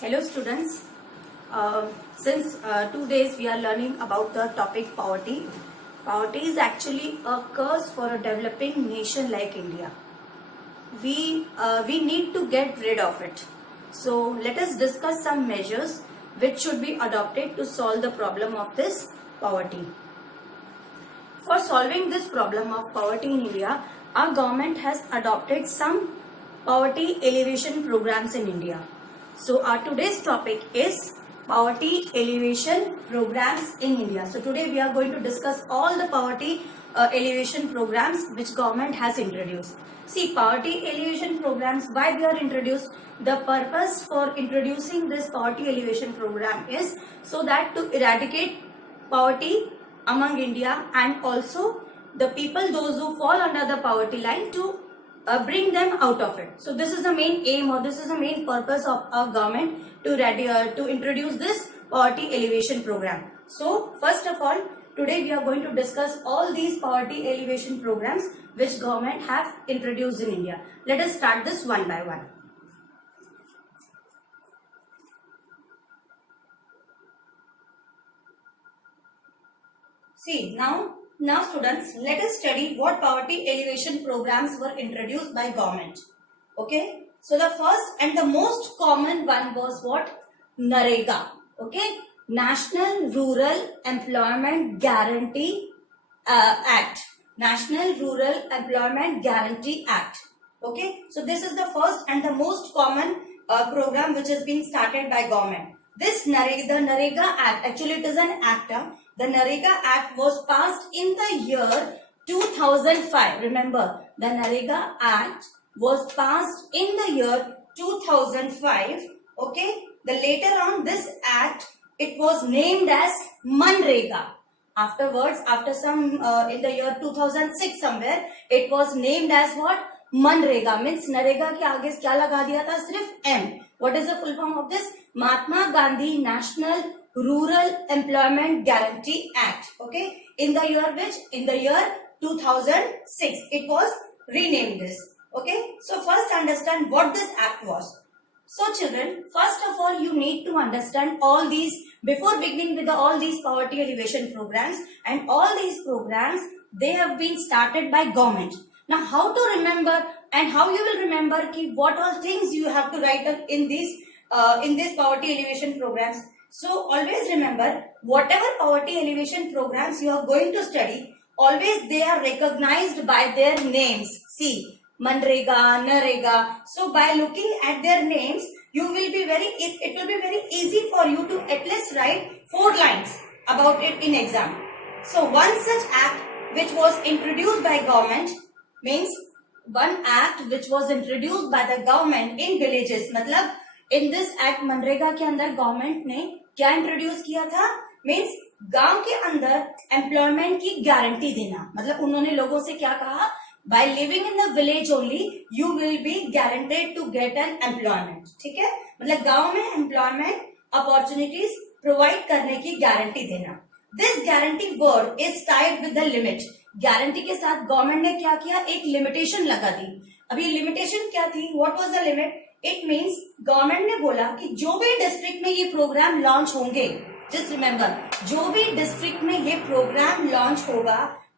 Hello students, since 2 days we are learning about the topic poverty. Poverty is actually a curse for a developing nation like India. We need to get rid of it. So let us discuss some measures which should be adopted to solve the problem of this poverty. For solving this problem of poverty in India, our government has adopted some poverty alleviation programs in India. So our today's topic is poverty alleviation programs in India. So today we are going to discuss all the poverty alleviation programs which government has introduced. See, poverty alleviation programs, why they are introduced? The purpose for introducing this poverty alleviation program is so that to eradicate poverty among India and also the people, those who fall under the poverty line, to bring them out of it. So this is the main aim, or this is the main purpose of our government to introduce this poverty alleviation program. So first of all, today we are going to discuss all these poverty alleviation programs which government have introduced in India. Let us start this one by one. See, now students, let us study what poverty alleviation programs were introduced by government. Okay, so the first and the most common one was what? NREGA. Okay, National Rural Employment Guarantee Act. National Rural Employment Guarantee Act. Okay, so this is the first and the most common program which has been started by government. This the NREGA Act, actually it is an act. The NREGA Act was passed in the year 2005. Remember, the NREGA Act was passed in the year 2005. Okay, the later on this act, it was named as MNREGA. Afterwards, after some in the year 2006 somewhere, it was named as what? MNREGA. Means NREGA के आगे क्या लगा दिया था? सिर्फ M. What is the full form of this? Mahatma Gandhi National Rural Employment Guarantee Act. Okay, in the year which? In the year 2006 it was renamed this. Okay, so first understand what this act was. So children, first of all you need to understand all these before beginning with all these poverty alleviation programs, and all these programs, they have been started by government. Now how to remember and how you will remember ki what all things you have to write up in these poverty alleviation programs. So always remember, whatever poverty alleviation programs you are going to study, always they are recognized by their names. See, MNREGA, NREGA. So by looking at their names, it will be very easy for you to at least write 4 lines about it in exam. So one such act which was introduced by government means one act which was introduced by the government in villages. मतलब in this act MNREGA के अंदर government ने क्या introduce किया था? Means गांव के अंदर एम्प्लॉयमेंट की गारंटी देना. मतलब उन्होंने लोगों से क्या कहा? By living in the village only you will be guaranteed to get an employment. ठीक है, मतलब गांव में एम्प्लॉयमेंट अपॉर्चुनिटीज प्रोवाइड करने की गारंटी देना. This guarantee word is tied with the limit. Guarantee के साथ गवर्नमेंट ने क्या किया? एक लिमिटेशन लगा दी. अभी लिमिटेशन क्या थी? What was the limit? It means government ने बोला कि जो भी डिस्ट्रिक्ट में ये प्रोग्राम लॉन्च होंगे, जस्ट रिमेम्बर, जो भी डिस्ट्रिक्ट में ये प्रोग्राम लॉन्च होगा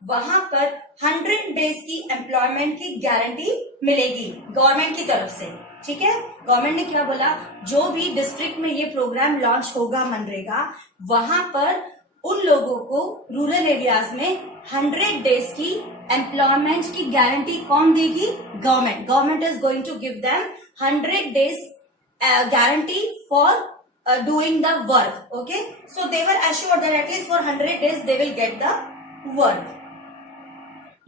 वहां पर 100 डेज की एम्प्लॉयमेंट की गारंटी मिलेगी गवर्नमेंट की तरफ से. ठीक है, गवर्नमेंट ने क्या बोला? जो भी डिस्ट्रिक्ट में ये प्रोग्राम लॉन्च होगा मनरेगा, वहां पर उन लोगों को रूरल एरियाज में 100 डेज की एम्प्लॉयमेंट की गारंटी कौन देगी? Government. Government is going to give them 100 days guarantee for doing the work. Okay, so they were assured that at least for 100 days they will get the work.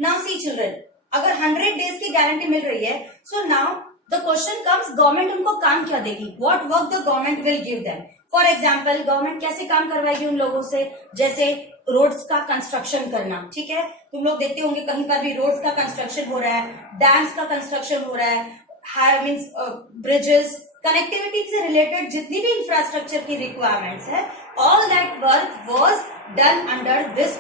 Now see children, अगर 100 days की guarantee मिल रही है, so now the question comes, government उनको काम क्या देगी? What work the government will give them? For example, government कैसे काम करवाएगी उन लोगों से? जैसे रोड्स का कंस्ट्रक्शन करना. ठीक है, तुम लोग देखते होंगे कहीं पर भी रोड्स का कंस्ट्रक्शन हो रहा है, डैम्स का कंस्ट्रक्शन हो रहा है, मीन्स ब्रिजेस, कनेक्टिविटी से रिलेटेड जितनी भी इंफ्रास्ट्रक्चर की रिक्वायरमेंट्स है, all that work was done under this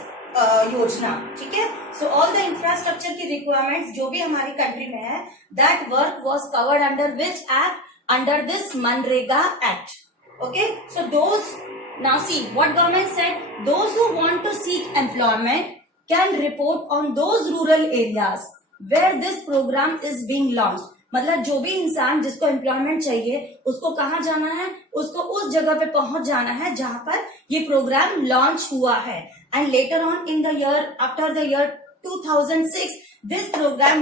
योजना. ठीक है, सो ऑल द इंफ्रास्ट्रक्चर की रिक्वायरमेंट्स जो भी हमारी कंट्री में है, that work was covered under which act? under this Manrega Act. Okay, so those, now see what government said, those who want to seek employment can report on those rural areas where this program is being launched. मतलब जो भी इंसान जिसको employment चाहिए उसको कहाँ जाना है, उसको उस जगह पे पहुंच जाना है जहां पर ये प्रोग्राम लॉन्च हुआ है. And later on in the year, after the year 2006, this program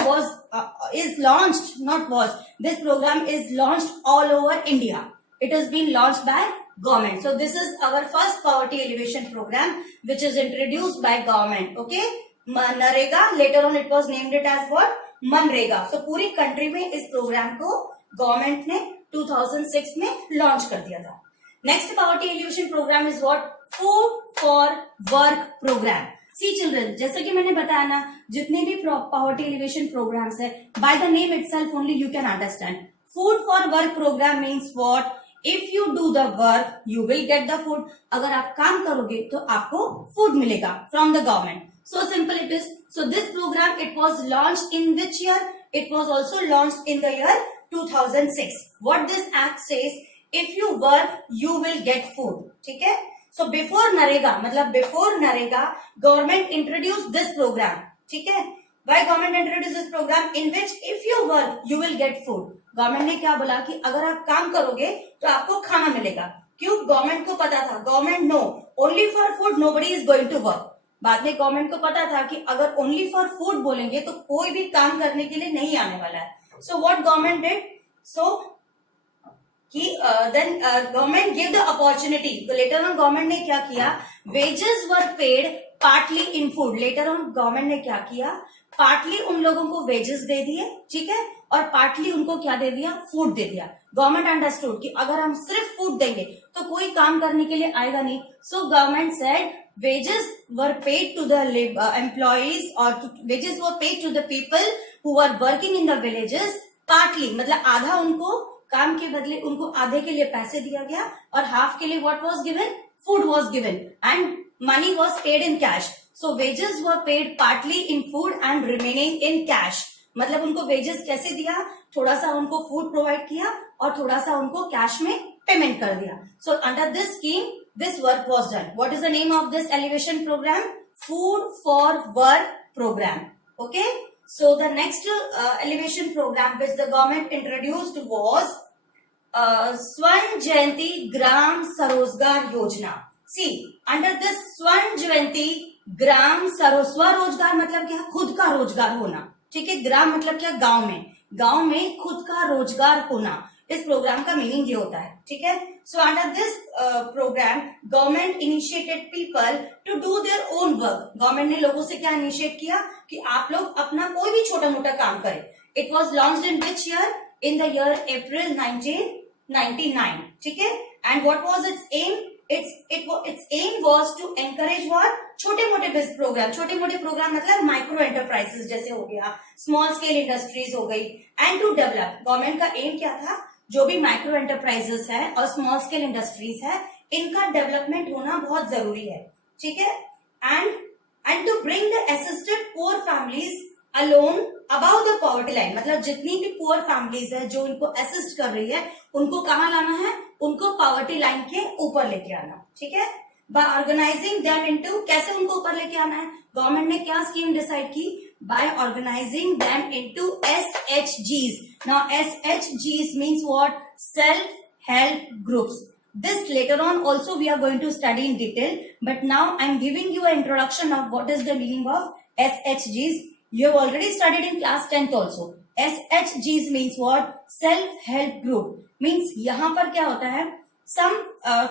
is launched, not was, this program is launched all over India. It has been launched by government. So this is our first poverty alleviation program which is introduced by government. Okay, Narega, later on it was named it as what, MNREGA. So पूरी country में इस programme को government ने 2006 में launch कर दिया था. Next poverty alleviation program is what, food for work program. See children, जैसे कि मैंने बताया ना, जितने भी पॉवर्टी एलिवेशन प्रोग्राम्स है, by the name itself only you can understand. Food for work program means what, if you do the work you will get the food. अगर आप काम करोगे तो आपको फूड मिलेगा from the government. So simple it is. So this program, it was launched in which year? It was also launched in the year 2006. What this act says, if you work, you will get food. ठीक है? So before Narega, मतलब before Narega, government introduced this program. ठीक है? Why government introduced this program in which if you work, you will get food. Government ने क्या बोला कि अगर आप काम करोगे तो आपको खाना मिलेगा. क्यों? गवर्नमेंट को पता था, government know, only for food nobody is going to work. बाद में गवर्नमेंट को पता था कि अगर ओनली फॉर फूड बोलेंगे तो कोई भी काम करने के लिए नहीं आने वाला है. So what government did, so कि then government give the opportunity. तो लेटर ऑन गवर्नमेंट ने क्या किया, wages were paid partly in food. Later on government ने क्या किया, पार्टली उन लोगों को वेजेस दे दिए, ठीक है, और पार्टली उनको क्या दे दिया, फूड दे दिया. गवर्नमेंट अंडरस्टूड कि अगर हम सिर्फ फूड देंगे तो कोई काम करने के लिए आएगा नहीं. So government said wages were paid to the employees, or wages were paid to the people who were working in the villages partly. मतलब आधा उनको काम के बदले उनको आधे के लिए पैसे दिया गया और हाफ के लिए what was given, food was given, and money was paid in cash. So wages were paid partly in food and remaining in cash. मतलब उनको wages कैसे दिया, थोड़ा सा उनको food provide किया और थोड़ा सा उनको cash में payment कर दिया. So under this scheme this work was done. What is the name of this elevation program? Food for Work program. Okay. So the next elevation program which the government introduced was Swan Jayanti Gram Sarozgar Yojana. See, under this Swan Jayanti Gram स्वरोजगार मतलब क्या, खुद का रोजगार होना. ठीक है, ग्राम मतलब क्या, गांव में खुद का रोजगार होना. इस प्रोग्राम का मीनिंग ये होता है. ठीक है. So under this program government initiated people to do their own work. Government ने लोगों से क्या इनिशिएट किया कि आप लोग अपना कोई भी छोटा मोटा काम करें. It was launched in which year, in the year April 1999. ठीक है. And what was its aim, its aim was to encourage what, छोटे मोटे बिजनेस प्रोग्राम. छोटे मोटे प्रोग्राम मतलब माइक्रो एंटरप्राइजेस जैसे हो गया, स्मॉल स्केल इंडस्ट्रीज हो गई, एंड टू डेवलप. गवर्नमेंट का एम क्या था, जो भी माइक्रो एंटरप्राइजेस है और स्मॉल स्केल इंडस्ट्रीज है, इनका डेवलपमेंट होना बहुत जरूरी है. ठीक है. And to bring the assisted poor families alone about the poverty line. मतलब जितनी भी पुअर फैमिलीज है जो इनको असिस्ट कर रही है, उनको कहाँ लाना है, उनको पॉवर्टी लाइन के ऊपर लेके आना. ठीक है. बाय ऑर्गेनाइजिंग देम इनटू, कैसे उनको ऊपर लेके आना है, गवर्नमेंट ने क्या स्कीम डिसाइड की, by organizing them into SHGs. Now SHGs means what, self help groups. This later on also we are going to study in detail, but now I am giving you an introduction of what is the meaning of SHGs. You have already studied in class 10th also. SHGs means what? Self-help group. Means यहाँ पर क्या होता है? Some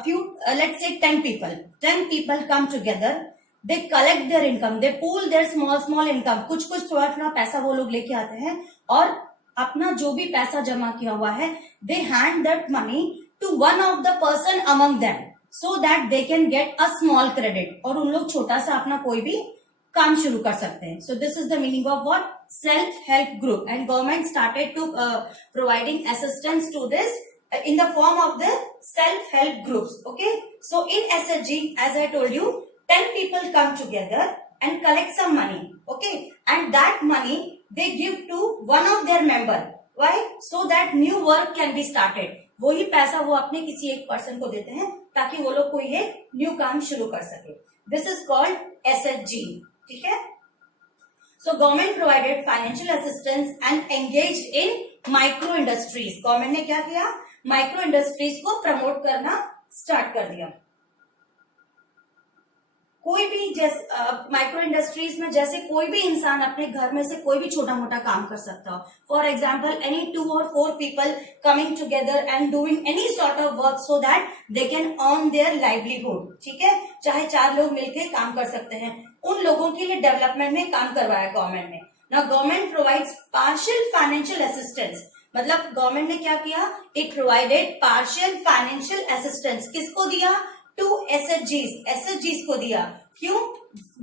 few, let's say 10 people. 10 people come together. They collect their income. They pool their small income. कुछ थोड़ा पैसा वो लोग लेके आते हैं और अपना जो भी पैसा जमा किया हुआ है, they hand that money to one of the person among them, so that they can get a small credit. और उन लोग छोटा सा अपना कोई भी काम शुरू कर सकते हैं. So this is the meaning of what? Self-help group. And government started to providing assistance to this in the form of the self-help groups. Okay. So in SHG, as I told you, 10 people come together and collect some money. Okay. And that money they give to one of their member. Why? So that new work can be started. वही पैसा वो अपने किसी एक person को देते हैं ताकि वो लोग कोई एक न्यू काम शुरू कर सके। This is called SHG। ठीक है। So government provided financial assistance and engaged in micro industries. Government ने क्या किया? माइक्रो इंडस्ट्रीज को प्रमोट करना स्टार्ट कर दिया। कोई भी जैसे माइक्रो इंडस्ट्रीज में जैसे कोई भी इंसान अपने घर में से कोई भी छोटा मोटा काम कर सकता हो। For example any 2 or 4 people coming together and doing any sort of work so that they can earn their livelihood. ठीक है, चाहे 4 लोग मिलकर काम कर सकते हैं। उन लोगों के लिए डेवलपमेंट में काम करवाया गवर्नमेंट ने। Now government provides partial financial assistance. मतलब गवर्नमेंट ने क्या किया? It provided partial financial assistance. किसको दिया? टू SHGs को दिया। क्यों?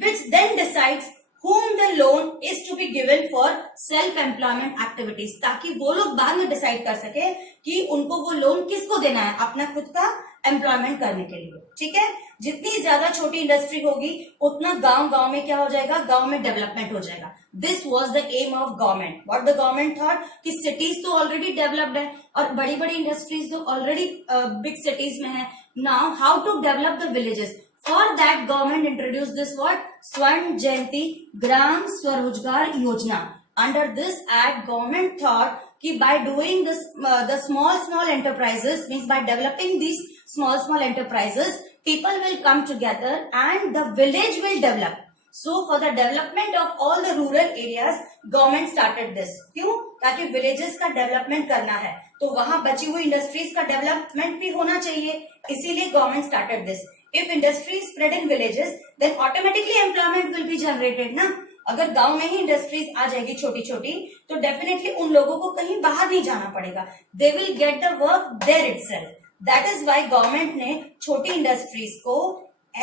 Which then decides whom the loan is to be given for self employment activities, ताकि वो लोग बाद में डिसाइड कर सके कि उनको वो लोन किसको देना है अपना खुद का एम्प्लॉयमेंट करने के लिए। ठीक है, जितनी ज्यादा छोटी इंडस्ट्री होगी उतना गांव में क्या हो जाएगा? गांव में डेवलपमेंट हो जाएगा। This was the aim of government. What the government thought कि सिटीज तो ऑलरेडी डेवलप्ड है और बड़ी बड़ी इंडस्ट्रीज तो ऑलरेडी बिग सिटीज में है। Now how to develop the villages? For that, government introduced this what? Swarn Jayanti Gram Swarojgar Yojana. Under this act, government thought कि by doing this, the small enterprises, means by developing these small enterprises, people will come together and the village will develop. So for the development of all the rural areas, government started this. क्यों? ताकि villages का development करना है, तो वहां बची हुई industries का डेवलपमेंट भी होना चाहिए, इसीलिए government started this. If industries spread in villages, then automatically employment will be generated ना। अगर गांव में ही इंडस्ट्रीज आ जाएगी छोटी छोटी तो डेफिनेटली उन लोगों को कहीं बाहर नहीं जाना पड़ेगा। They will get the work there itself. That is why government ने छोटी इंडस्ट्रीज को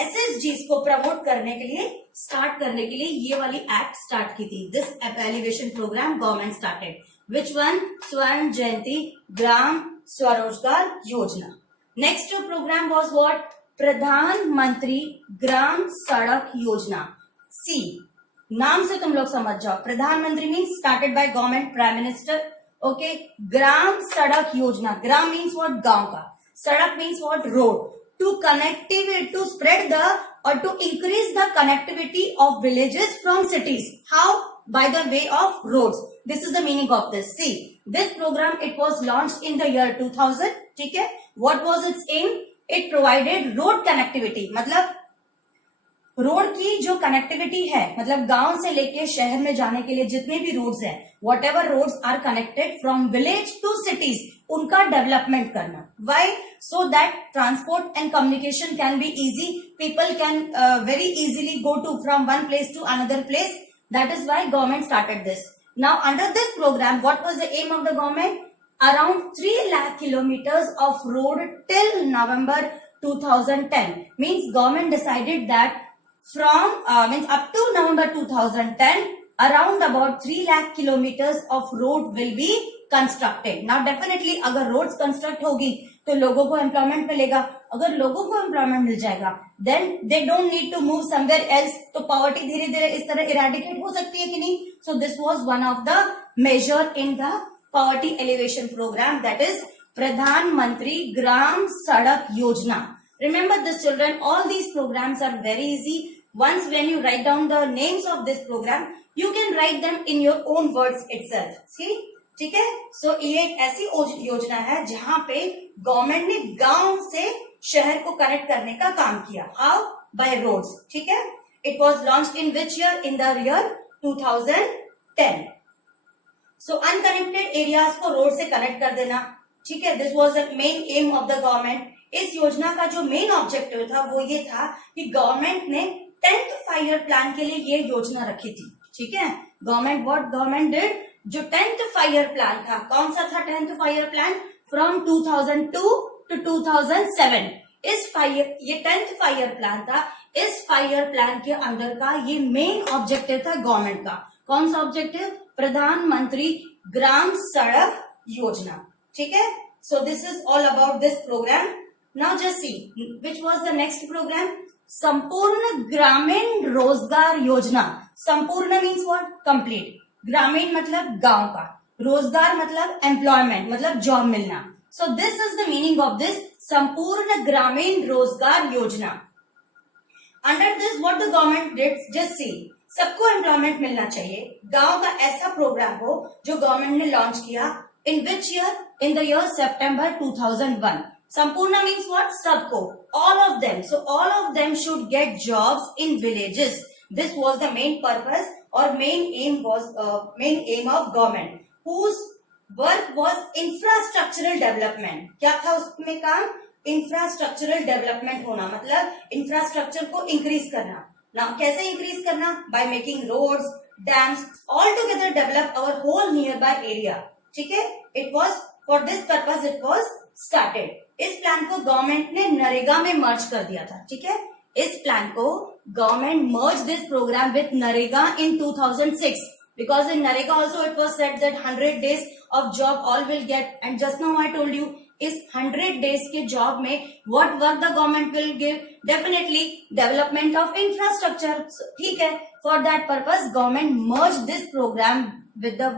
SHGs को प्रमोट करने के लिए स्टार्ट करने के लिए ये वाली एक्ट स्टार्ट की थी। This alleviation program government started. Which one? Swarna Jayanti Gram Swarozgar Yojana. Next program was what? Pradhanmantri Gram Sadak योजना। सी, नाम से तुम लोग समझ जाओ, Pradhan Mantri means started by government, prime minister. Okay, Gram Sadak Yojana. ग्राम मीन्स व्हाट? गांव का। सड़क means what? Road. To spread the or to increase the connectivity of villages from cities. How? By the way of roads. This is the meaning of this. See, this program, it was launched in the year 2000. ठीक है? What was its aim? It provided road connectivity. मतलब road की जो connectivity है, मतलब गांव से लेके शहर में जाने के लिए जितने भी रोड्स हैं, whatever roads are connected from village to cities, उनका डेवलपमेंट करना। Why? So that transport and communication can be easy, people can very easily go to from one place to another place. That is why government started this. Now under this program what was the aim of the government? Around 3 lakh kilometers of road till November 2010. Means government decided that from means up to November 2010, around about 3 lakh kilometers of road will be constructed. Now definitely अगर roads construct होगी तो लोगों को employment मिलेगा। अगर लोगों को employment मिल जाएगा then they don't need to move somewhere else, तो poverty धीरे धीरे इस तरह eradicate हो सकती है कि नहीं? So this was one of the measure in the poverty elevation program, that is Pradhan Mantri Gram Sadak Yojana. Remember this children, all these programs are very easy. Once when you write down the names of this program, you can write them in your own words itself. See? ठीक है? So ये एक ऐसी योजना है जहां पे government ने गांव से शहर को कनेक्ट करने का काम किया। How? By roads. ठीक है? It was launched in which year? In the year 2010. So unconnected areas को रोड से कनेक्ट कर देना। ठीक है? This was the main aim of the government. इस योजना का जो मेन ऑब्जेक्टिव था वो ये था कि गवर्नमेंट ने 10th 5-year प्लान के लिए ये योजना रखी थी। ठीक है? गवर्नमेंट डिड, जो 10th 5-year प्लान था, कौन सा था 10th 5-year plan? From 2002 to 2007। ये 10th 5-year प्लान था। इस 5-year प्लान के अंदर का ये मेन ऑब्जेक्टिव था गवर्नमेंट का। कौन सा ऑब्जेक्टिव? प्रधानमंत्री ग्राम सड़क योजना। ठीक है? So this is all about this program. Now just see which was the next program? Sampoorna Gramin रोजगार योजना। संपूर्ण मीन्स व्हाट? कंप्लीट। ग्रामीण मतलब गांव का, रोजगार मतलब एम्प्लॉयमेंट, मतलब जॉब मिलना. सो this is the meaning of this संपूर्ण ग्रामीण रोजगार योजना. Under this what the government did, just see, सबको एम्प्लॉयमेंट मिलना चाहिए. गांव का ऐसा प्रोग्राम हो जो गवर्नमेंट ने लॉन्च किया. In which year? In the year September 2001. Sampoorna means what? सबको, all of them. So all of them should get jobs in villages. This was the main purpose और main aim of government, whose work was infrastructural development. क्या था उसमें काम? Infrastructural development होना, मतलब infrastructure को increase करना. ना कैसे इंक्रीज करना? By making roads, dams, all together develop our whole nearby area. ठीक है, it was for this purpose it was started. इस प्लान को गवर्नमेंट ने नरेगा में मर्ज कर दिया था. ठीक है, इस प्लान को government merge this program with NREGA in 2006. Because in Narega also it was said that 100 days of job all will get, and just now I told you इस 100 days के job में what work the government will give? Definitely development of infrastructure. ठीक है, for that purpose government merged this program with the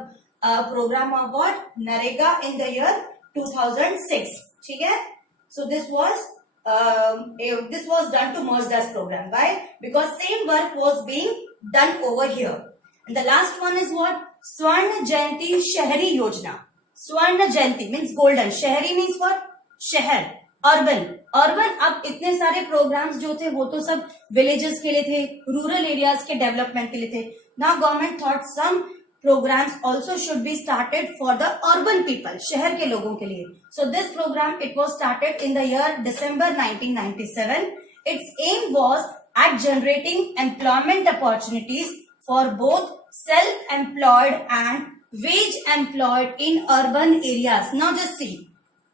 program of what? Narega in the year 2006. ठीक है, so this was done to merge this program. Why? Because same work was being done over here. And the last one is what? Swarna Jayanti Shahari Yojana. Swarna Jayanti means golden. Shahari means what? शहर, urban. Urban, अब इतने सारे programmes जो थे वो तो सब villages के लिए थे, रूरल एरियाज के डेवलपमेंट के लिए थे. Now government thought some programs also should be started for the urban people, शहर के लोगों के लिए. So this program it was started in the year December 1997. Its aim was at generating employment opportunities for both self-employed and wage-employed in urban areas. Now just see,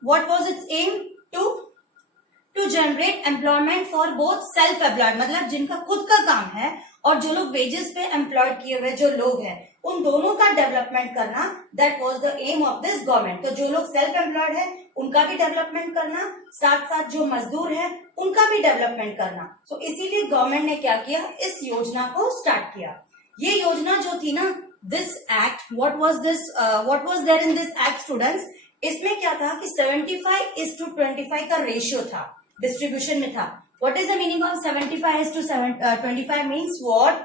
what was its aim? To generate employment for both self-employed, मतलब जिनका खुद का काम है, और जो लोग wages पे employed किए हुए जो लोग हैं, उन दोनों का डेवलपमेंट करना. That was the aim of this government. तो जो लोग self-employed है उनका भी डेवलपमेंट करना, साथ साथ जो मजदूर है उनका भी डेवलपमेंट करना. तो इसीलिए गवर्नमेंट ने क्या किया? इस योजना को स्टार्ट किया. ये योजना जो थी ना, this act, what was there in this act students? इसमें क्या था कि 75:25 का रेशियो था, डिस्ट्रीब्यूशन में था. What is the meaning of 75:25? Means what?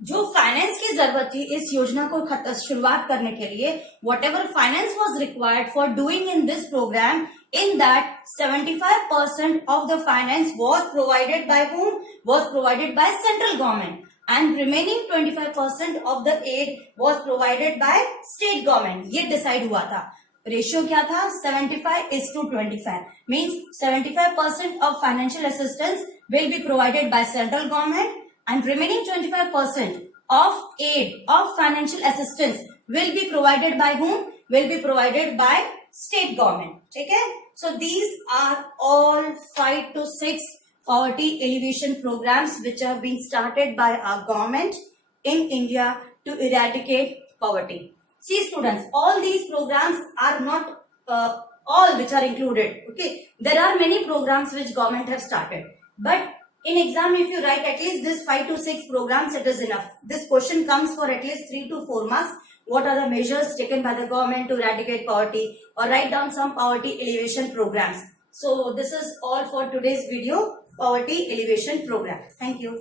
जो फाइनेंस की जरूरत थी इस योजना को शुरुआत करने के लिए, whatever finance was required for doing in this program, in that 75% of the finance was provided by whom? Was provided by central government, and remaining 25% of the aid was provided by state government. ये decide हुआ था. Ratio क्या था? 75:25. means 75% of financial assistance will be provided by central government, and remaining 25% of aid of financial assistance will be provided by whom? Will be provided by state government. ठीक है, so these are all 5 to 6 poverty alleviation programs which are being started by our government in India to eradicate poverty. See students, all these programs are not all which are included. Okay, there are many programs which government have started, but in exam if you write at least this 5 to 6 programs, it is enough. This question comes for at least 3 to 4 marks. What are the measures taken by the government to eradicate poverty, or write down some poverty alleviation programs. So this is all for today's video, poverty alleviation program. Thank you.